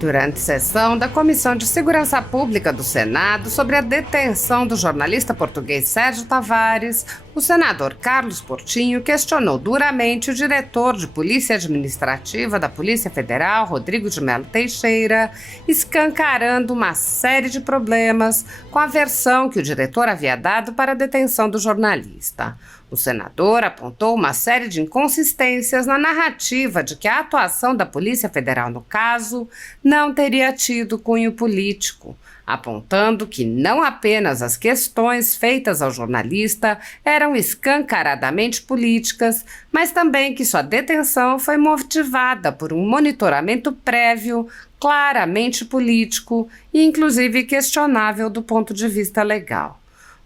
Durante sessão da Comissão de Segurança Pública do Senado sobre a detenção do jornalista português Sérgio Tavares, o senador Carlos Portinho questionou duramente o diretor de Polícia Administrativa da Polícia Federal, Rodrigo de Mello Teixeira, escancarando uma série de problemas com a versão que o diretor havia dado para a detenção do jornalista. O senador apontou uma série de inconsistências na narrativa de que a atuação da Polícia Federal no caso não teria tido cunho político, apontando que não apenas as questões feitas ao jornalista eram escancaradamente políticas, mas também que sua detenção foi motivada por um monitoramento prévio, claramente político e inclusive questionável do ponto de vista legal.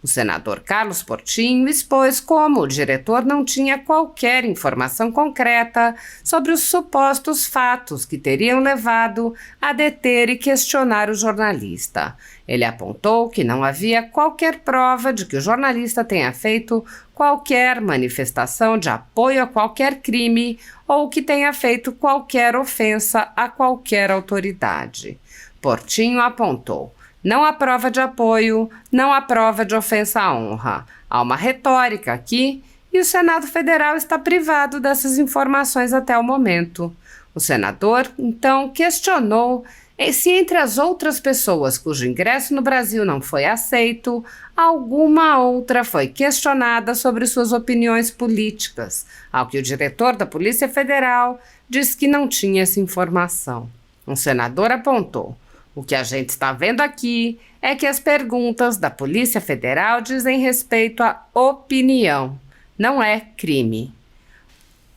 O senador Carlos Portinho expôs como o diretor não tinha qualquer informação concreta sobre os supostos fatos que teriam levado a deter e questionar o jornalista. Ele apontou que não havia qualquer prova de que o jornalista tenha feito qualquer manifestação de apoio a qualquer crime ou que tenha feito qualquer ofensa a qualquer autoridade. Portinho apontou: não há prova de apoio, não há prova de ofensa à honra. Há uma retórica aqui e o Senado Federal está privado dessas informações até o momento. O senador, então, questionou se entre as outras pessoas cujo ingresso no Brasil não foi aceito, alguma outra foi questionada sobre suas opiniões políticas, ao que o diretor da Polícia Federal disse que não tinha essa informação. Um senador apontou: o que a gente está vendo aqui é que as perguntas da Polícia Federal dizem respeito à opinião, não é crime.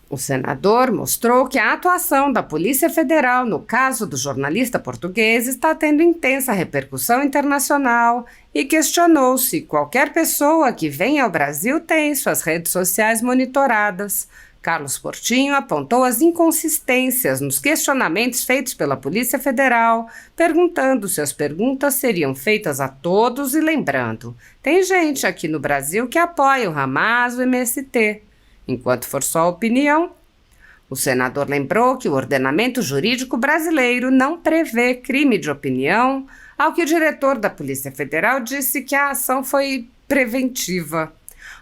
O senador mostrou que a atuação da Polícia Federal no caso do jornalista português está tendo intensa repercussão internacional e questionou se qualquer pessoa que venha ao Brasil tem suas redes sociais monitoradas. Carlos Portinho apontou as inconsistências nos questionamentos feitos pela Polícia Federal, perguntando se as perguntas seriam feitas a todos e lembrando: tem gente aqui no Brasil que apoia o Hamas, o MST. Enquanto for só opinião, o senador lembrou que o ordenamento jurídico brasileiro não prevê crime de opinião, ao que o diretor da Polícia Federal disse que a ação foi preventiva.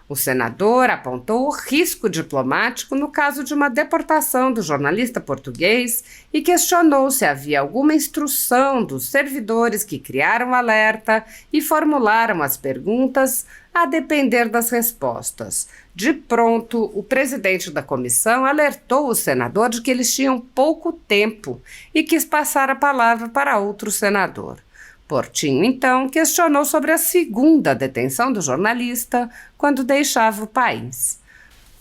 O senador apontou o risco diplomático no caso de uma deportação do jornalista português e questionou se havia alguma instrução dos servidores que criaram o alerta e formularam as perguntas a depender das respostas. De pronto, o presidente da comissão alertou o senador de que eles tinham pouco tempo e quis passar a palavra para outro senador. Portinho, então, questionou sobre a segunda detenção do jornalista quando deixava o país.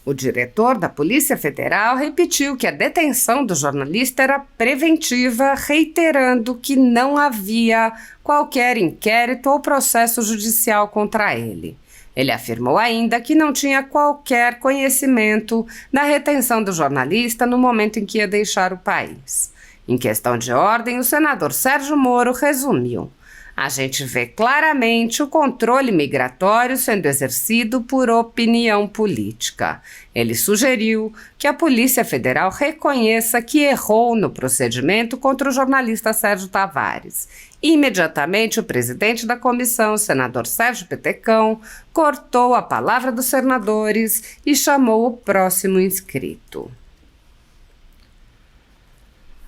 O diretor da Polícia Federal repetiu que a detenção do jornalista era preventiva, reiterando que não havia qualquer inquérito ou processo judicial contra ele. Ele afirmou ainda que não tinha qualquer conhecimento da retenção do jornalista no momento em que ia deixar o país. Em questão de ordem, o senador Sérgio Moro resumiu: a gente vê claramente o controle migratório sendo exercido por opinião política. Ele sugeriu que a Polícia Federal reconheça que errou no procedimento contra o jornalista Sérgio Tavares. Imediatamente, o presidente da comissão, o senador Sérgio Petecão, cortou a palavra dos senadores e chamou o próximo inscrito.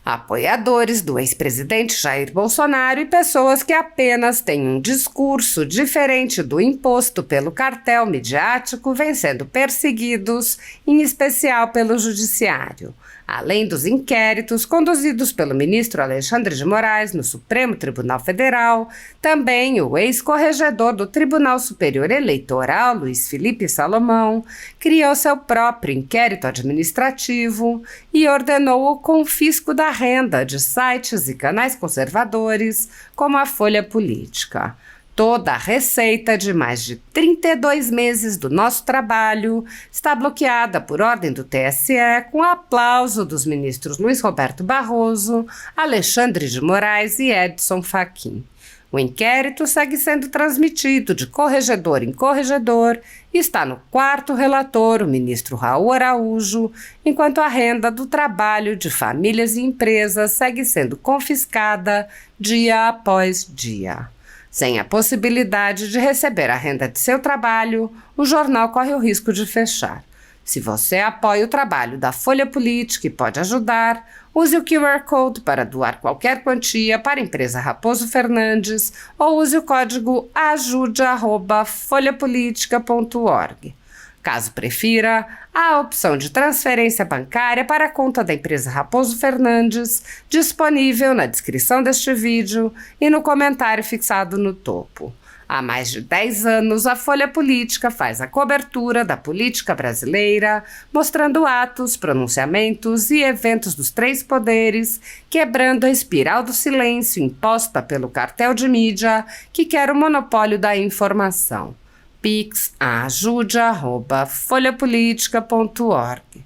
Apoiadores do ex-presidente Jair Bolsonaro e pessoas que apenas têm um discurso diferente do imposto pelo cartel midiático vêm sendo perseguidos, em especial pelo Judiciário. Além dos inquéritos conduzidos pelo ministro Alexandre de Moraes no Supremo Tribunal Federal, também o ex-corregedor do Tribunal Superior Eleitoral, Luiz Felipe Salomão, criou seu próprio inquérito administrativo e ordenou o confisco da renda de sites e canais conservadores, como a Folha Política. Toda a receita de mais de 32 meses do nosso trabalho está bloqueada por ordem do TSE com aplauso dos ministros Luiz Roberto Barroso, Alexandre de Moraes e Edson Fachin. O inquérito segue sendo transmitido de corregedor em corregedor e está no quarto relator, o ministro Raul Araújo, enquanto a renda do trabalho de famílias e empresas segue sendo confiscada dia após dia. Sem a possibilidade de receber a renda de seu trabalho, o jornal corre o risco de fechar. Se você apoia o trabalho da Folha Política e pode ajudar, use o QR Code para doar qualquer quantia para a empresa Raposo Fernandes ou use o código ajude@folhapolitica.org. Caso prefira, há a opção de transferência bancária para a conta da empresa Raposo Fernandes, disponível na descrição deste vídeo e no comentário fixado no topo. Há mais de 10 anos, a Folha Política faz a cobertura da política brasileira, mostrando atos, pronunciamentos e eventos dos três poderes, quebrando a espiral do silêncio imposta pelo cartel de mídia que quer o monopólio da informação. Pix ajude@folhapolitica.org.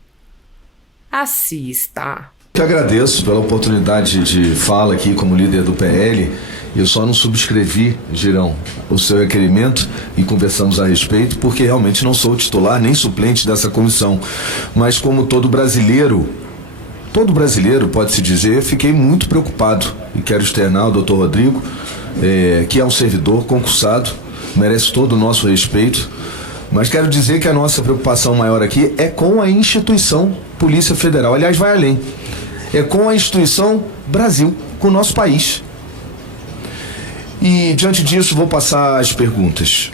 Assista. Eu agradeço pela oportunidade de fala aqui como líder do PL. Eu só não subscrevi, Girão, o seu requerimento e conversamos a respeito, porque realmente não sou titular nem suplente dessa comissão. Mas como todo brasileiro pode-se dizer, fiquei muito preocupado e quero externar ao doutor Rodrigo, que é um servidor concursado, merece todo o nosso respeito, mas quero dizer que a nossa preocupação maior aqui é com a instituição Polícia Federal. Aliás, vai além. É com a instituição Brasil, com o nosso país. E, diante disso, vou passar as perguntas.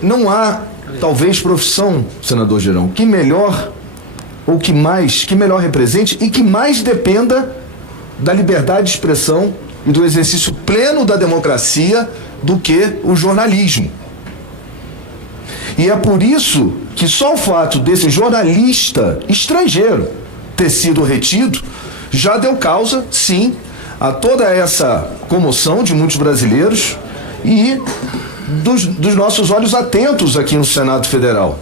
Não há, talvez, profissão, senador Girão, que melhor represente e que mais dependa da liberdade de expressão e do exercício pleno da democracia do que o jornalismo. E é por isso que só o fato desse jornalista estrangeiro ter sido retido já deu causa, sim, a toda essa comoção de muitos brasileiros e dos nossos olhos atentos aqui no Senado Federal.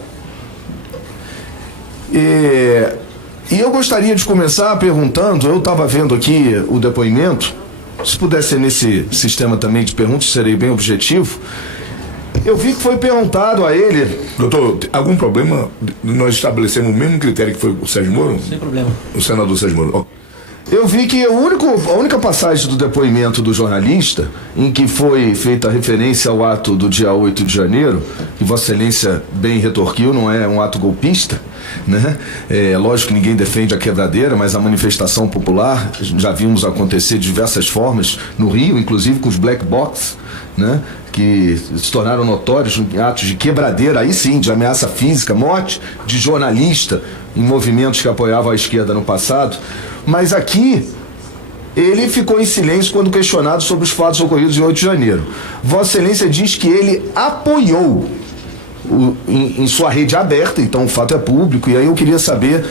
E eu gostaria de começar perguntando, eu estava vendo aqui o depoimento, se puder ser nesse sistema também de perguntas, serei bem objetivo. Eu vi que foi perguntado a ele... Doutor, algum problema nós estabelecemos o mesmo critério que foi o Sérgio Moro? Sem problema. O senador Sérgio Moro. Eu vi que a única passagem do depoimento do jornalista, em que foi feita referência ao ato do dia 8 de janeiro, que Vossa Excelência bem retorquiu, não é um ato golpista, né? Lógico que ninguém defende a quebradeira, mas a manifestação popular, já vimos acontecer de diversas formas no Rio, inclusive com os black box, né? Que se tornaram notórios em atos de quebradeira, aí sim, de ameaça física, morte de jornalista em movimentos que apoiavam a esquerda no passado. Mas aqui, ele ficou em silêncio quando questionado sobre os fatos ocorridos em 8 de janeiro. Vossa Excelência diz que ele apoiou em sua rede aberta, então o fato é público, e aí eu queria saber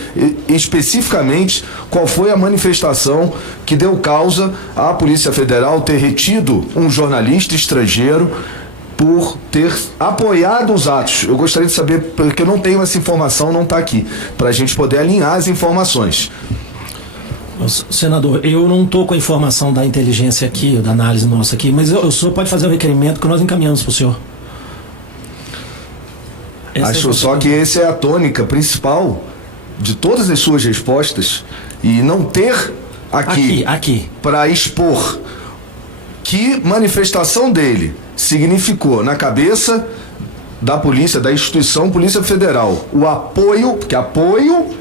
especificamente qual foi a manifestação que deu causa à Polícia Federal ter retido um jornalista estrangeiro por ter apoiado os atos. Eu gostaria de saber, porque eu não tenho essa informação, não está aqui, para a gente poder alinhar as informações. Senador, eu não estou com a informação da inteligência aqui, da análise nossa aqui, mas o senhor pode fazer o requerimento que nós encaminhamos para o senhor. Acho só que essa é a tônica principal de todas as suas respostas, e não ter aqui. Para expor que manifestação dele significou na cabeça da polícia, da instituição Polícia Federal, o apoio, porque apoio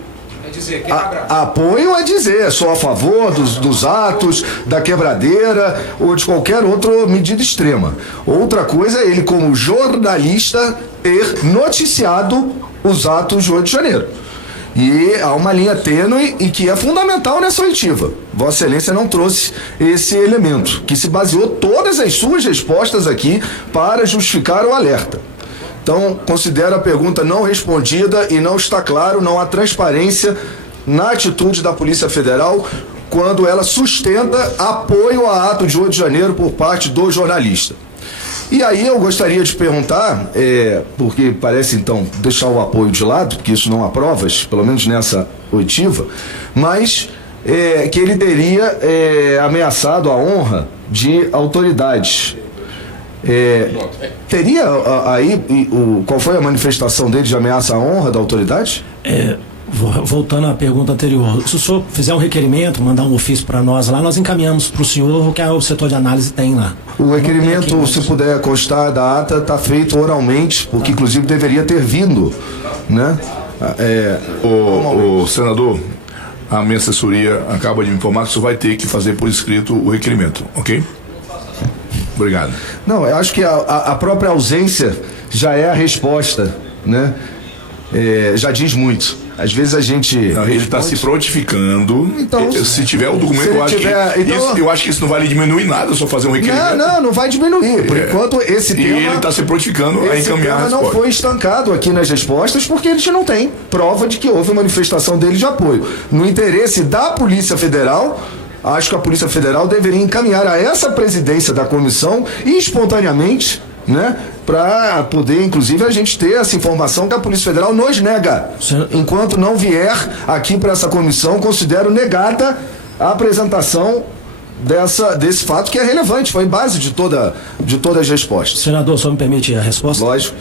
é dizer, sou a favor dos atos, da quebradeira ou de qualquer outra medida extrema. Outra coisa é ele, como jornalista, ter noticiado os atos de 8 de janeiro. E há uma linha tênue e que é fundamental nessa oitiva. Vossa Excelência não trouxe esse elemento, que se baseou todas as suas respostas aqui para justificar o alerta. Então, considero a pergunta não respondida e não está claro, não há transparência na atitude da Polícia Federal quando ela sustenta apoio a ato de 8 de janeiro por parte do jornalista. E aí eu gostaria de perguntar, porque parece então deixar o apoio de lado, porque isso não há provas, pelo menos nessa oitiva, mas que ele teria ameaçado a honra de autoridades. Teria aí qual foi a manifestação dele de ameaça à honra da autoridade? Voltando à pergunta anterior, se o senhor fizer um requerimento, mandar um ofício para nós lá, nós encaminhamos para o senhor o que o setor de análise tem lá. O requerimento, se puder constar da ata, está feito oralmente, porque inclusive deveria ter vindo, né? O senador, a minha assessoria acaba de me informar que o senhor vai ter que fazer por escrito o requerimento, ok? Obrigado. Não, eu acho que a própria ausência já é a resposta, né? Já diz muito. Às vezes a gente... Não, ele está se prontificando. Então, se tiver o documento, eu acho que isso não vai lhe diminuir nada, só fazer um requerimento. Não vai diminuir. Por enquanto, esse tema... E ele está se prontificando a encaminhar a resposta. Não foi estancado aqui nas respostas, porque a gente não tem prova de que houve manifestação dele de apoio. No interesse da Polícia Federal... Acho que a Polícia Federal deveria encaminhar a essa presidência da comissão e espontaneamente, né, para poder, inclusive, a gente ter essa informação que a Polícia Federal nos nega. Enquanto não vier aqui para essa comissão, considero negada a apresentação desse fato que é relevante, foi base de todas as respostas. Senador, só me permite a resposta? Lógico.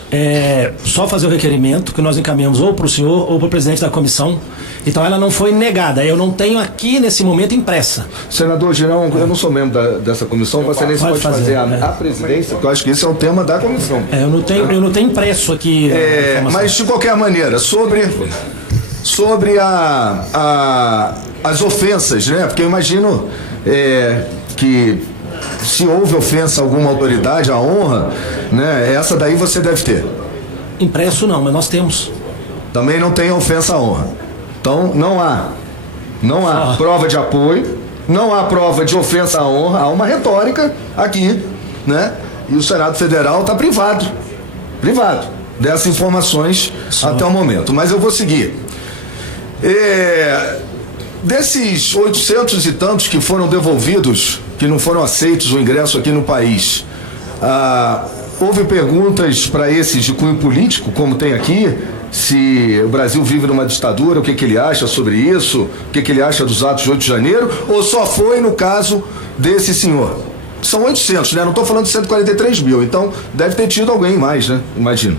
Só fazer o requerimento que nós encaminhamos ou para o senhor ou para o presidente da comissão. Então ela não foi negada. Eu não tenho aqui nesse momento impressa. Senador Girão, eu não sou membro dessa comissão, Vossa Excelência pode fazer a presidência, porque eu acho que esse é o tema da comissão. Eu não tenho impresso aqui. Mas de qualquer maneira, sobre as ofensas, né? Porque eu imagino que se houve ofensa a alguma autoridade, a honra, né? Essa daí você deve ter. Impresso não, mas nós temos. Também não tem ofensa à honra. Então não há prova de apoio, não há prova de ofensa à honra, há uma retórica aqui, né? E o Senado Federal está privado dessas informações até o momento. Mas eu vou seguir. Desses 800 e tantos que foram devolvidos, que não foram aceitos o ingresso aqui no país, houve perguntas para esses de cunho político, como tem aqui, se o Brasil vive numa ditadura, o que ele acha sobre isso, o que ele acha dos atos de 8 de janeiro, ou só foi no caso desse senhor? São 800, né? Não estou falando de 143 mil, então deve ter tido alguém mais, né? Imagino.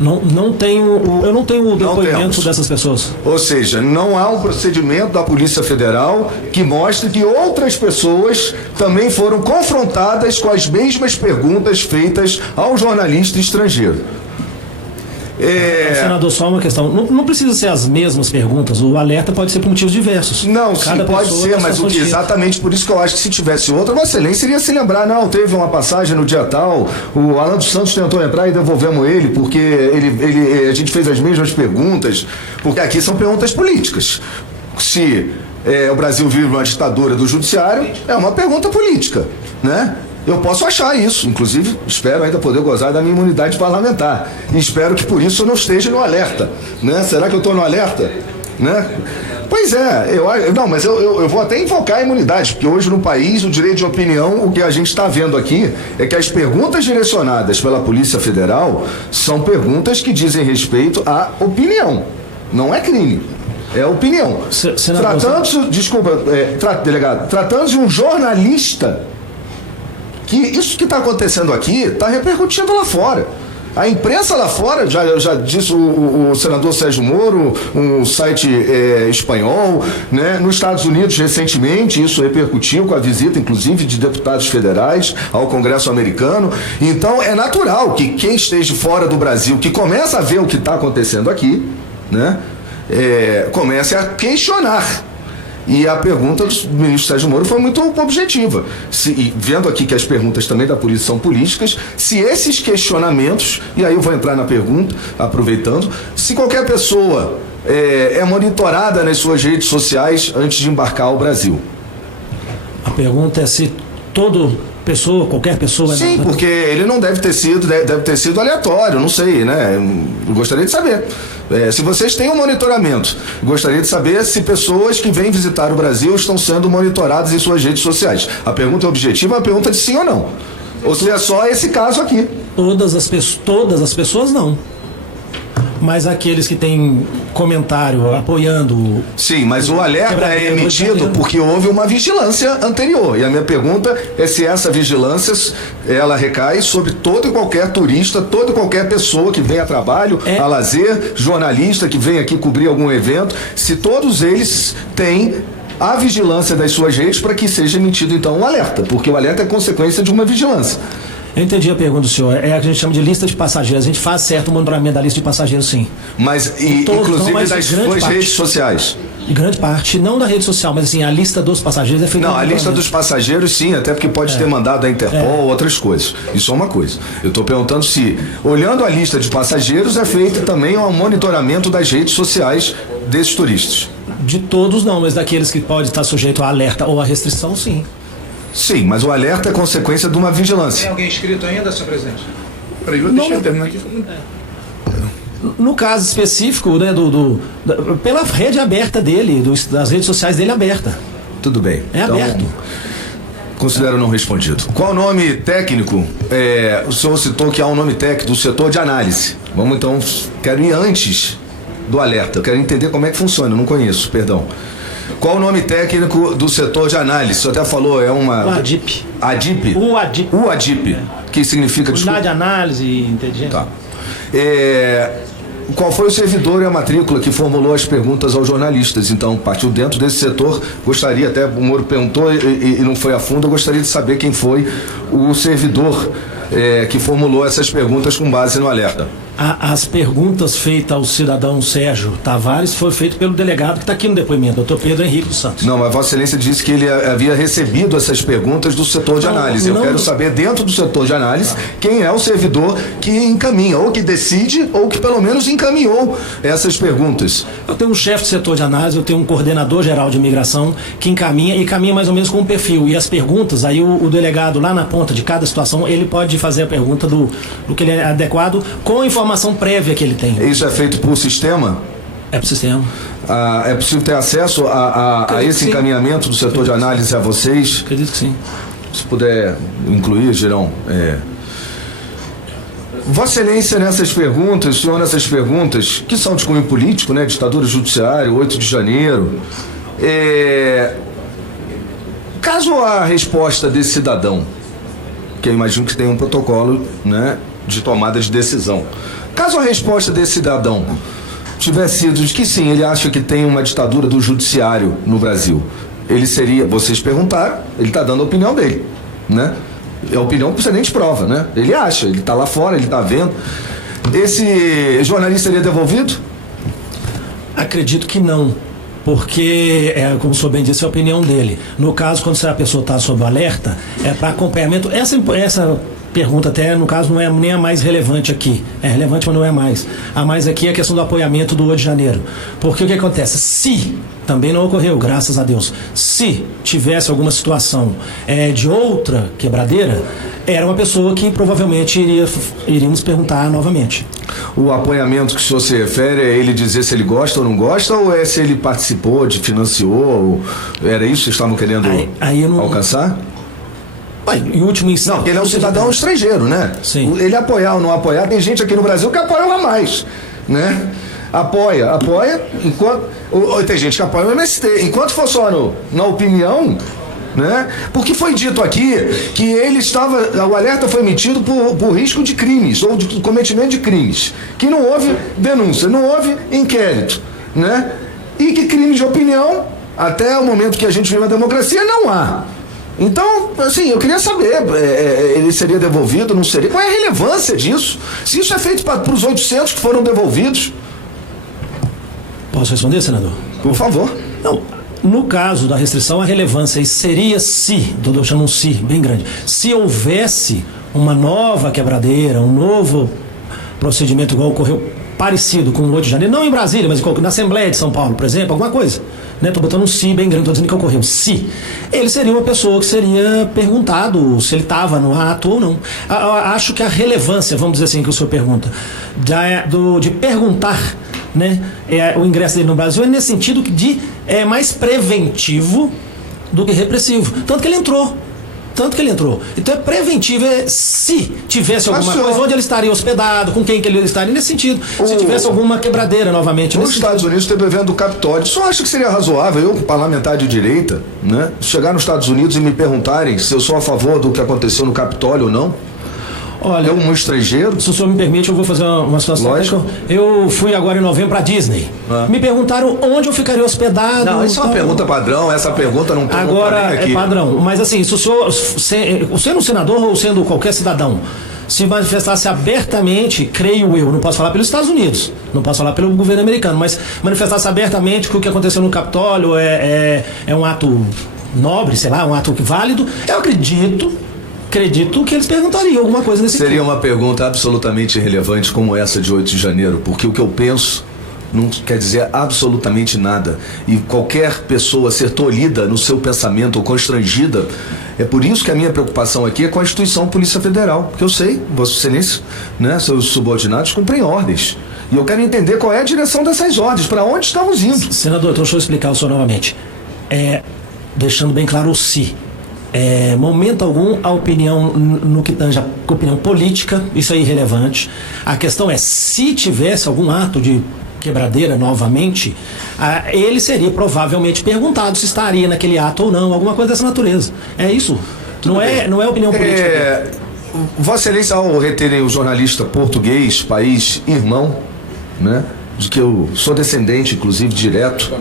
Eu não tenho o depoimento dessas pessoas. Ou seja, não há um procedimento da Polícia Federal que mostre que outras pessoas também foram confrontadas com as mesmas perguntas feitas ao jornalista estrangeiro. Senador, só uma questão. Não precisa ser as mesmas perguntas. O alerta pode ser por motivos diversos. Não, sim, pode ser, mas exatamente por isso que eu acho que se tivesse outra, Vossa Excelência iria se lembrar. Não, teve uma passagem no dia tal, o Alan dos Santos tentou entrar e devolvemos ele, porque a gente fez as mesmas perguntas, porque aqui são perguntas políticas. Se o Brasil vive uma ditadura do judiciário, é uma pergunta política, né? Eu posso achar isso, inclusive espero ainda poder gozar da minha imunidade parlamentar. E espero que por isso eu não esteja no alerta, né? Será que eu estou no alerta? Né? Pois é, mas eu vou até invocar a imunidade, porque hoje no país o direito de opinião, o que a gente está vendo aqui é que as perguntas direcionadas pela Polícia Federal são perguntas que dizem respeito à opinião, não é crime. É opinião. Tratando de um jornalista, que isso que está acontecendo aqui está repercutindo lá fora. A imprensa lá fora, já disse o senador Sérgio Moro, um site espanhol, né? Nos Estados Unidos, recentemente, isso repercutiu com a visita, inclusive, de deputados federais ao Congresso americano. Então, é natural que quem esteja fora do Brasil, que começa a ver o que está acontecendo aqui, né? Comece a questionar. E a pergunta do ministro Sérgio Moro foi muito objetiva. Vendo aqui que as perguntas também da polícia são políticas, se esses questionamentos, e aí eu vou entrar na pergunta, aproveitando, se qualquer pessoa é monitorada nas suas redes sociais antes de embarcar ao Brasil. A pergunta é se qualquer pessoa... Sim, porque ele não deve ter sido aleatório, não sei, né? Eu gostaria de saber. Se vocês têm um monitoramento, gostaria de saber se pessoas que vêm visitar o Brasil estão sendo monitoradas em suas redes sociais. A pergunta é objetiva, é uma pergunta de sim ou não. Ou se é só esse caso aqui. Todas as pessoas não. Mas aqueles que têm comentário apoiando... Sim, mas o alerta é emitido porque houve uma vigilância anterior. E a minha pergunta é se essa vigilância ela recai sobre todo e qualquer turista, toda e qualquer pessoa que vem a trabalho, a lazer, jornalista que vem aqui cobrir algum evento, se todos eles têm a vigilância das suas redes para que seja emitido então um alerta, porque o alerta é consequência de uma vigilância. Eu entendi a pergunta do senhor. É a que a gente chama de lista de passageiros. A gente faz certo o monitoramento da lista de passageiros, sim. Mas, Todos, inclusive, mas das suas redes sociais. De grande parte, não da rede social, mas assim, a lista dos passageiros é feita. Não, a lista dos passageiros, sim, até porque pode ter mandado a Interpol ou outras coisas. Isso é uma coisa. Eu estou perguntando se, olhando a lista de passageiros, é feito também um monitoramento das redes sociais desses turistas. De todos, não, mas daqueles que podem estar sujeitos a alerta ou a restrição, sim. Sim, mas o alerta é consequência de uma vigilância. Tem alguém inscrito ainda, senhor presidente? Peraí, deixa eu terminar aqui. No caso específico, né, pela rede aberta dele, das redes sociais dele aberta. Tudo bem. É aberto. Considero não respondido. Qual o nome técnico? O senhor citou que há um nome técnico do setor de análise. Vamos então, quero ir antes do alerta. Eu quero entender como é que funciona, eu não conheço, perdão. Qual o nome técnico do setor de análise? O senhor até falou, é uma... O ADIP. ADIP? O ADIP. O ADIP. Que significa... Unidade de Análise e Inteligência. Tá. Qual foi o servidor e a matrícula que formulou as perguntas aos jornalistas? Então, partiu dentro desse setor, gostaria, até o Moro perguntou e não foi a fundo, eu gostaria de saber quem foi o servidor que formulou essas perguntas com base no alerta. As perguntas feitas ao cidadão Sérgio Tavares foi feito pelo delegado que está aqui no depoimento, doutor Pedro Henrique dos Santos. Não, mas Vossa Excelência disse que ele havia recebido essas perguntas do setor de análise. Eu quero saber, dentro do setor de análise, quem é o servidor que encaminha, ou que decide, ou que pelo menos encaminhou essas perguntas. Eu tenho um chefe de setor de análise, eu tenho um coordenador geral de imigração que encaminha mais ou menos com um perfil. E as perguntas, aí o delegado lá na ponta de cada situação, ele pode fazer a pergunta do que ele é adequado com a informação prévia que ele tem. Isso é feito por sistema? É por sistema. É possível ter acesso a esse encaminhamento do setor de análise a vocês? Acredito que sim. Se puder incluir, Girão. Vossa Excelência, nessas perguntas, senhor, nessas perguntas, que são de cunho político, né? Ditadura judiciária, 8 de janeiro. Caso a resposta desse cidadão, que eu imagino que tem um protocolo, né, de tomada de decisão. Caso a resposta desse cidadão tivesse sido de que sim, ele acha que tem uma ditadura do judiciário no Brasil, ele seria, vocês perguntaram, ele está dando a opinião dele, né? A opinião que você nem te prova, né? Ele acha, ele está lá fora, ele está vendo. Esse jornalista seria devolvido? Acredito que não. Porque, como o senhor bem disse, é a opinião dele. No caso, quando a pessoa está sob alerta, é para acompanhamento. Essa pergunta até, no caso, não é nem a mais relevante aqui. É relevante, mas não é mais. A mais aqui é a questão do apoiamento do 8 de janeiro. Porque o que acontece? Se, também não ocorreu, graças a Deus, se tivesse alguma situação de outra quebradeira, era uma pessoa que provavelmente iríamos perguntar novamente. O apoiamento que o senhor se refere é ele dizer se ele gosta ou não gosta, ou é se ele participou, financiou? Ou era isso que vocês estavam querendo alcançar? Em último instante. Não, porque ele é um cidadão estrangeiro, né? Sim. Ele apoiar ou não apoiar, tem gente aqui no Brasil que apoia lá mais, né? Apoia, enquanto... Tem gente que apoia o MST. Enquanto for só na opinião, né? Porque foi dito aqui que ele estava... O alerta foi emitido por risco de crimes, ou de cometimento de crimes. Que não houve denúncia, não houve inquérito, né? E que crimes de opinião, até o momento que a gente vive na democracia, não há. Então, assim, eu queria saber, ele seria devolvido, não seria? Qual é a relevância disso? Se isso é feito para os 800 que foram devolvidos? Posso responder, senador? Por favor. Não, no caso da restrição, a relevância seria se, eu chamo um se bem grande, se houvesse uma nova quebradeira, um novo procedimento igual ocorreu parecido com o 8 de janeiro, não em Brasília, mas na Assembleia de São Paulo, por exemplo, alguma coisa. Estou botando um se bem grande, estou dizendo que ocorreu. Se ele seria uma pessoa que seria perguntado se ele estava no ato ou não. Acho que a relevância, vamos dizer assim, que o senhor pergunta, de perguntar, né, o ingresso dele no Brasil é nesse sentido de mais preventivo do que repressivo. Tanto que ele entrou. tanto que ele entrou. Então é preventivo, se tivesse alguma coisa, onde ele estaria hospedado, com quem que ele estaria, nesse sentido. Se tivesse alguma quebradeira novamente. Nos Estados Unidos teve o evento do Capitólio. Só acha que seria razoável eu, parlamentar de direita, né, chegar nos Estados Unidos e me perguntarem se eu sou a favor do que aconteceu no Capitólio ou não? Olha, um estrangeiro? Se o senhor me permite, eu vou fazer uma situação. Lógico. Eu fui agora em novembro para Disney. Me perguntaram onde eu ficaria hospedado. Não, isso é uma pergunta padrão. Essa pergunta não tem. Agora é padrão. Mas assim, se o senhor, sendo um senador ou sendo qualquer cidadão, se manifestasse abertamente, creio eu, não posso falar pelos Estados Unidos, não posso falar pelo governo americano, mas manifestasse abertamente que o que aconteceu no Capitólio é um ato nobre, sei lá, um ato válido, eu acredito que eles perguntariam alguma coisa nesse Seria uma pergunta absolutamente irrelevante como essa de 8 de janeiro, porque o que eu penso não quer dizer absolutamente nada. E qualquer pessoa ser tolhida no seu pensamento ou constrangida, é por isso que a minha preocupação aqui é com a instituição Polícia Federal. Porque eu sei, Vossa Excelência, né, seus subordinados cumprem ordens. E eu quero entender qual é a direção dessas ordens, para onde estamos indo. Senador, então deixa eu explicar o senhor novamente. Deixando bem claro o se. Momento algum a opinião no que tange a opinião política, isso é irrelevante. A questão é, se tivesse algum ato de quebradeira novamente, ele seria provavelmente perguntado se estaria naquele ato ou não, alguma coisa dessa natureza. É isso. Não é opinião política. Vossa Excelência, ao reterem o jornalista português, país irmão, né, de que eu sou descendente, inclusive direto,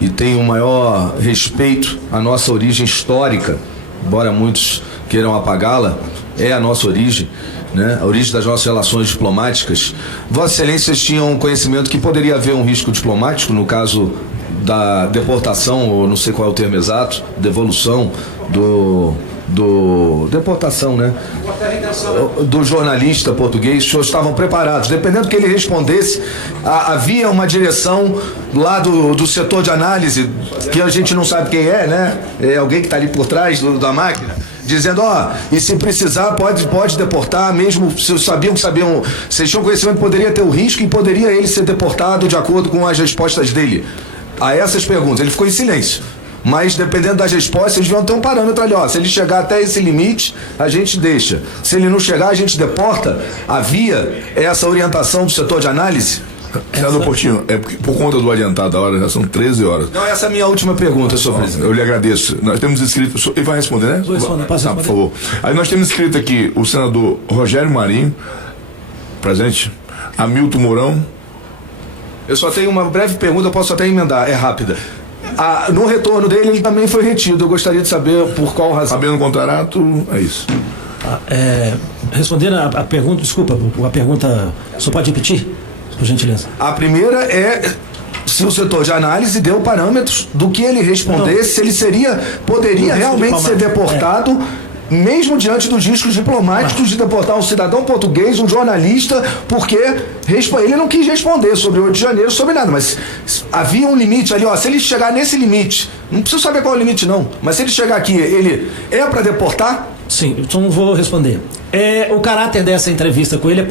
e tenho o maior respeito à nossa origem histórica, embora muitos queiram apagá-la, é a nossa origem, né? A origem das nossas relações diplomáticas. Vossas Excelências tinham conhecimento que poderia haver um risco diplomático no caso da deportação, ou não sei qual é o termo exato, devolução deportação, né? Do jornalista português. Os senhores estavam preparados, dependendo do que ele respondesse, havia uma direção lá do setor de análise, que a gente não sabe quem é, né? É alguém que está ali por trás da máquina, dizendo, e se precisar pode deportar, mesmo se sabiam, vocês tinham conhecimento que poderia ter o risco e poderia ele ser deportado de acordo com as respostas dele a essas perguntas. Ele ficou em silêncio. Mas dependendo das respostas, eles deviam ter um parâmetro ali, se ele chegar até esse limite, a gente deixa. Se ele não chegar, a gente deporta. Havia essa orientação do setor de análise? Senador Portinho, por conta do adiantado da hora, já são 13 horas. Não, essa é a minha última pergunta, senhor presidente. Eu lhe agradeço. Nós temos escrito. Ele vai responder, né? Vou responder, posso responder? Por favor. Aí nós temos escrito aqui o senador Rogério Marinho, presente, Hamilton Mourão. Eu só tenho uma breve pergunta, eu posso até emendar, é rápida. No retorno dele, ele também foi retido. Eu gostaria de saber por qual razão. Sabendo o contrato, é isso. Respondendo a pergunta, desculpa, a pergunta, só pode repetir, por gentileza? A primeira é se o setor de análise deu parâmetros do que ele respondesse, se ele poderia realmente ser deportado, mesmo diante dos riscos diplomáticos de deportar um cidadão português, um jornalista, porque ele não quis responder sobre o 8 de janeiro, sobre nada, mas havia um limite ali, se ele chegar nesse limite, não preciso saber qual é o limite não, mas se ele chegar aqui, ele é para deportar? Sim, então vou responder. O caráter dessa entrevista com ele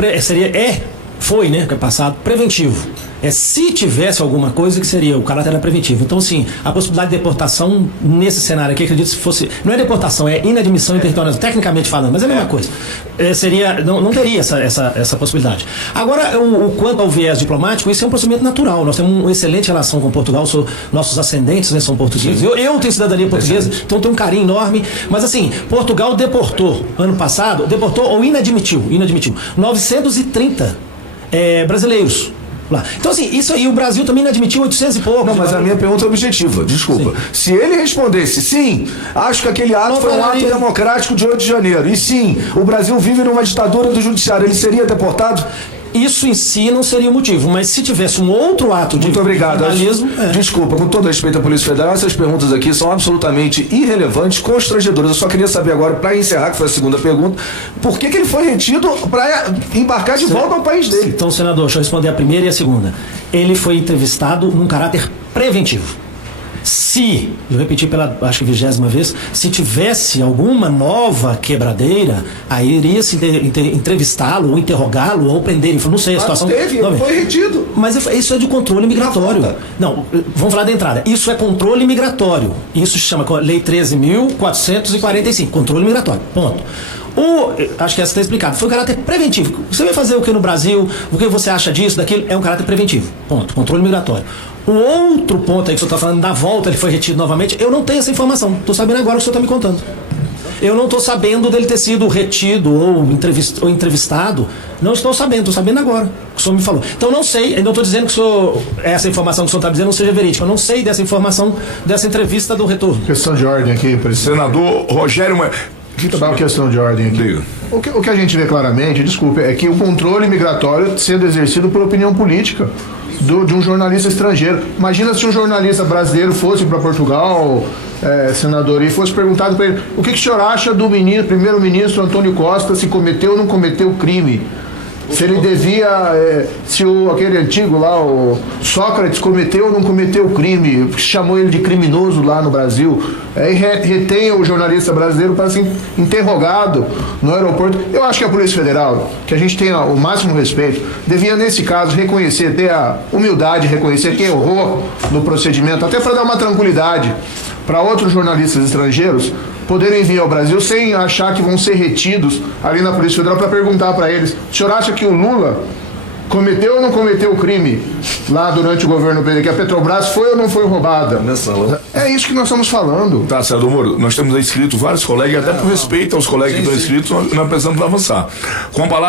foi, né, que é passado, preventivo. Se tivesse alguma coisa que seria, o caráter era preventivo. Então, sim, a possibilidade de deportação nesse cenário aqui, acredito, se fosse, não é deportação, é inadmissão em território, tecnicamente falando, mas é a mesma coisa. Não teria essa possibilidade. Agora, o quanto ao viés diplomático, isso é um procedimento natural. Nós temos uma excelente relação com Portugal, nossos ascendentes, né, são portugueses. Eu tenho cidadania portuguesa, então tenho um carinho enorme, mas assim, Portugal deportou, ano passado, ou inadmitiu 930 brasileiros lá. Então, assim, isso aí, o Brasil também não admitiu 800 e pouco. Não, mas a minha pergunta é objetiva, desculpa. Sim. Se ele respondesse, sim, acho que aquele ato foi um ato democrático de 8 de janeiro, e sim, o Brasil vive numa ditadura do judiciário, ele seria deportado? Isso em si não seria o motivo, mas se tivesse um outro ato de Muito obrigado. vandalismo... Desculpa, com todo respeito à Polícia Federal, essas perguntas aqui são absolutamente irrelevantes, constrangedoras. Eu só queria saber agora, para encerrar, que foi a segunda pergunta, por que ele foi retido para embarcar de volta ao país dele? Então, senador, deixa eu responder a primeira e a segunda. Ele foi entrevistado num caráter preventivo. Se, eu repeti pela, acho que 20ª vez, se tivesse alguma nova quebradeira, aí iria se entrevistá-lo, ou interrogá-lo, ou prender ele. Não sei a situação. Foi retido. Mas isso é de controle migratório. Não, vamos falar da entrada. Isso é controle migratório. Isso se chama Lei 13.445, controle migratório. Ponto. Acho que essa está explicado. Foi um caráter preventivo. Você vai fazer o que no Brasil? O que você acha disso, daquilo? É um caráter preventivo. Ponto. Controle migratório. O outro ponto aí que o senhor está falando, da volta, ele foi retido novamente, eu não tenho essa informação. Estou sabendo agora o que o senhor está me contando. Eu não estou sabendo dele ter sido retido ou entrevistado. Não estou sabendo agora. O senhor me falou. Então não sei, eu não estou dizendo que essa informação que o senhor está dizendo não seja verídica. Eu não sei dessa informação, dessa entrevista do retorno. Questão de ordem aqui, presidente. Senador Rogério... Dá uma questão de ordem aqui. O que a gente vê claramente, desculpe, é que o controle migratório sendo exercido por opinião política de um jornalista estrangeiro. Imagina se um jornalista brasileiro fosse para Portugal, senador, e fosse perguntado para ele o que o senhor acha do primeiro-ministro Antônio Costa, se cometeu ou não cometeu crime. Se ele devia, aquele antigo lá, o Sócrates, cometeu ou não cometeu crime, chamou ele de criminoso lá no Brasil, e retém o jornalista brasileiro para ser interrogado no aeroporto. Eu acho que a Polícia Federal, que a gente tenha o máximo respeito, devia, nesse caso, reconhecer, ter a humildade de reconhecer que errou no procedimento, até para dar uma tranquilidade para outros jornalistas estrangeiros poderem vir ao Brasil sem achar que vão ser retidos ali na Polícia Federal para perguntar para eles: o senhor acha que o Lula cometeu ou não cometeu o crime lá durante o governo PT, que a Petrobras foi ou não foi roubada? É isso que nós estamos falando. Tá, senador Moro, nós temos aí inscrito vários colegas, até por respeito aos colegas que estão inscritos, nós precisamos avançar. Com a palavra